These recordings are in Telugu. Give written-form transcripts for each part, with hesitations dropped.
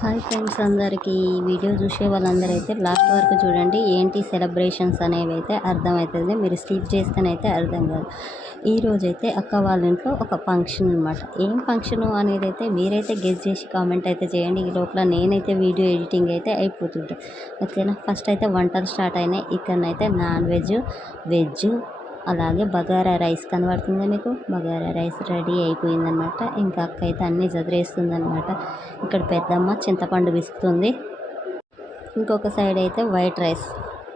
హాయ్ ఫ్రెండ్స్, అందరికీ ఈ వీడియో చూసే వాళ్ళందరూ అయితే లాస్ట్ వరకు చూడండి. ఏంటి సెలబ్రేషన్స్ అనేవి అయితే అర్థమవుతుంది. మీరు స్కిప్ చేస్తేనైతే అర్థం కాదు. ఈరోజైతే అక్క వాళ్ళ ఇంట్లో ఒక ఫంక్షన్ అనమాట. ఏం ఫంక్షను అనేది అయితే మీరైతే గెస్ చేసి కామెంట్ అయితే చేయండి. ఈ లోపల నేనైతే వీడియో ఎడిటింగ్ అయితే అయిపోతుంటాను. ఓకేనా. ఫస్ట్ అయితే వంటలు స్టార్ట్ అయినాయి. ఇక్కడనైతే నాన్ వెజ్, వెజ్, అలాగే బగారా రైస్ కనబడుతుంది మీకు. బగారా రైస్ రెడీ అయిపోయిందనమాట. ఇంకా అక్క అయితే అన్నీ చదిరేస్తుంది అనమాట. ఇక్కడ పెద్దమ్మ చింతపండు విసుకుతుంది. ఇంకొక సైడ్ అయితే వైట్ రైస్.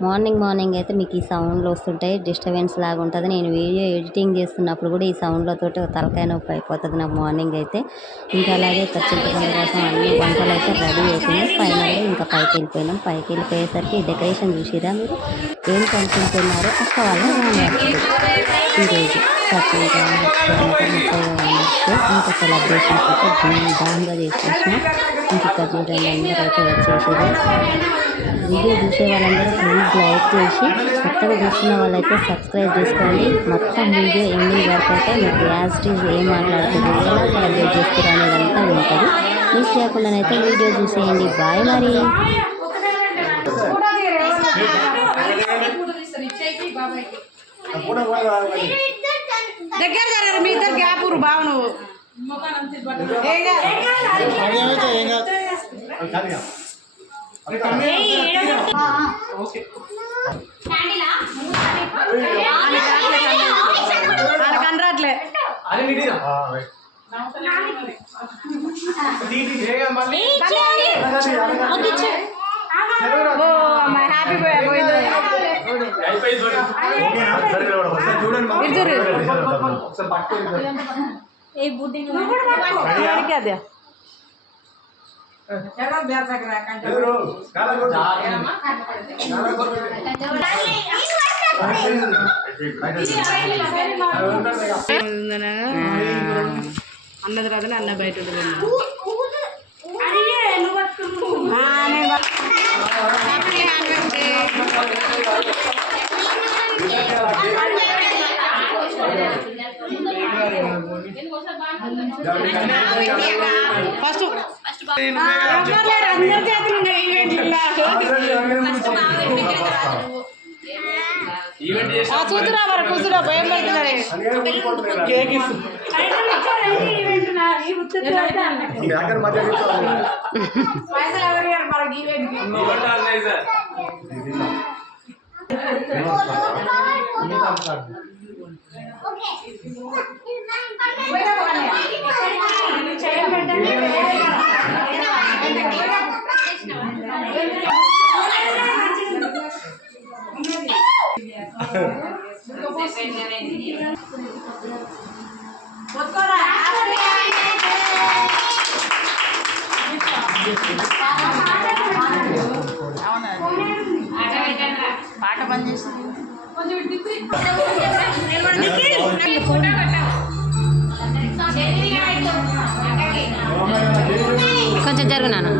మార్నింగ్ అయితే మీకు ఈ సౌండ్లు వస్తుంటాయి, డిస్టర్బెన్స్ లాగా ఉంటుంది. నేను వీడియో ఎడిటింగ్ చేస్తున్నప్పుడు కూడా ఈ సౌండ్లతో తలకాయ నొప్పి అయిపోతుంది నాకు మార్నింగ్ అయితే. ఇంకా అలాగే ఇక్కడ చింతపండు రసం అన్ని వంటలు అయితే రెడీ అయిపోయినాయి. ఫైనల్గా ఇంకా పైకి వెళ్ళిపోయినాం. పైకి వెళ్ళిపోయేసరికి డెకరేషన్ చూసిరా మీరు. ఏం కనుక్కుంటున్నారు అక్క వాళ్ళ ఈరోజు ఇంకా సెలబ్రేషన్స్ అయితే ధూమ్ధామ్గా చేసేసినాం. ఇంక చూడండి అందరూ అయితే వచ్చేసారు. వీడియో చూసే వాళ్ళందరూ ప్లీజ్ లైక్ చేసి, కొత్తగా చూసిన వాళ్ళైతే సబ్స్క్రైబ్ చేసుకోండి. మొత్తం వీడియో ఎండింగ్ వరకు అయితే మీకు యాస్టీజ్ ఏం మాట్లాడుతుంది, ఎలా సెలబ్రేట్ చేస్తారు అనేదంతా ఉంటుంది. మిస్ చేయకుండానైతే వీడియో చూసేయండి. బాయ్. మరి దగ్గర జరగరు మీ ఇద్దరు గ్యాపూరు బావు నువ్వు కనరాట్లే హ్యాపీ అదే అన్నది రాదని అన్న బయట ఫస్ట్ అందరి చేతులు ఉన్నాయి చూతురా మరి కూతురా భయం పెడుతున్నారు. పాట బంద్ చేసి కొంచెం జరుగునాను.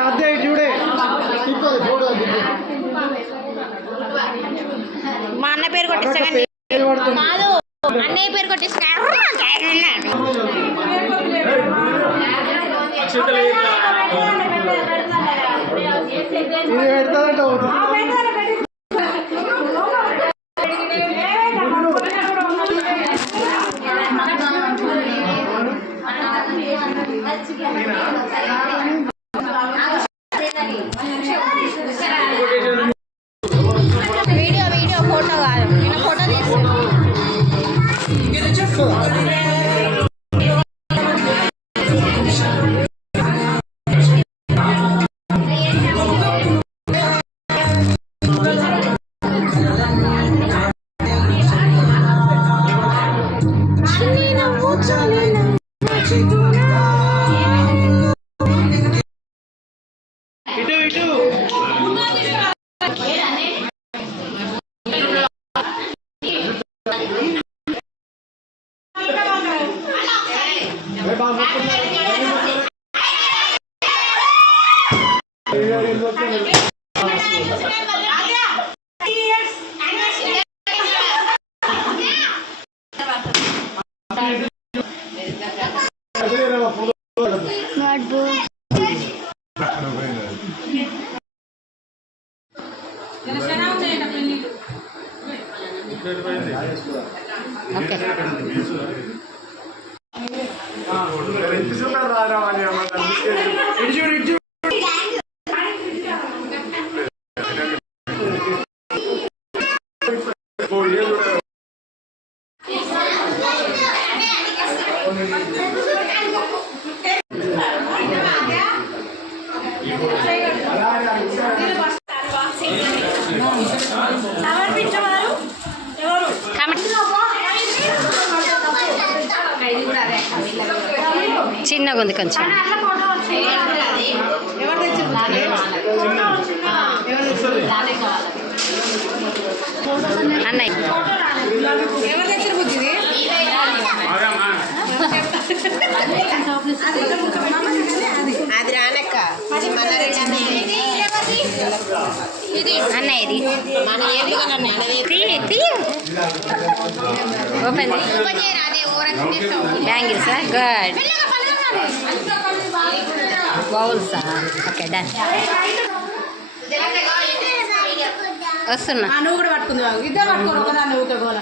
అదే చూడే మా అన్న పేరు కొట్టిస్తా కానీ కాదు అన్నయ్య పేరు కొట్టిస్తా ఇది పెడతాదంట వీడియో ఫోటో కాదు నేను ఫోటో తీస్తాను ఇటు ఇటు ఓకే చిన్నగా ఉంది కొంచెం అన్నయ్య అది రానక్క అన్నయ్య ఇది ఓపెన్ బ్యాంగిల్సా గుడ్ బౌల్సా ఓకే డన్ వస్తున్నా నువ్వు కూడా పట్టుకుంది ఇద్దరు పట్టుకోరు ఒకదాన్ని ఊకే గోల